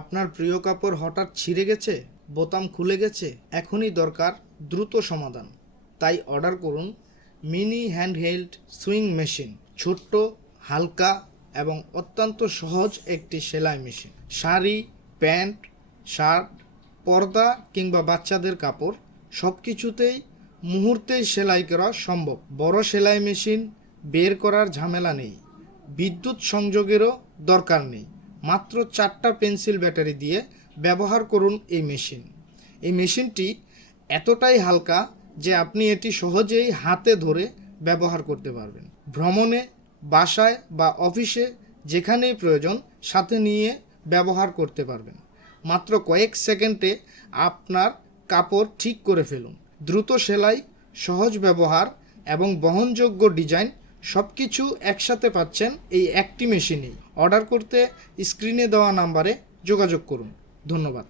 আপনার প্রিয় কাপড় হঠাৎ ছিঁড়ে গেছে, বোতাম খুলে গেছে, এখনই দরকার দ্রুত সমাধান। তাই অর্ডার করুন মিনি হ্যান্ডহেল্ড সুইং মেশিন। ছোট্ট, হালকা এবং অত্যন্ত সহজ একটি সেলাই মেশিন। শাড়ি, প্যান্ট, শার্ট, পর্দা কিংবা বাচ্চাদের কাপড় সব কিছুতেই মুহূর্তেই সেলাই করা সম্ভব। বড় সেলাই মেশিন বের করার ঝামেলা নেই, বিদ্যুৎ সংযোগেরও দরকার নেই। মাত্র 4টা পেন্সিল ব্যাটারি দিয়ে ব্যবহার করুন এই মেশিন। এই মেশিনটি এতটাই হালকা যে আপনি এটি সহজেই হাতে ধরে ব্যবহার করতে পারবেন। ভ্রমণে, বাসায় বা অফিসে যেখানেই প্রয়োজন সাথে নিয়ে ব্যবহার করতে পারবেন। মাত্র কয়েক সেকেন্ডে আপনার কাপড় ঠিক করে ফেলুন। দ্রুত সেলাই, সহজ ব্যবহার এবং বহনযোগ্য ডিজাইন সব কিছু একসাথে পাচ্ছেন এই একটি মেশিনেই। অর্ডার করতে স্ক্রিনে দেওয়া নাম্বারে যোগাযোগ করুন। ধন্যবাদ।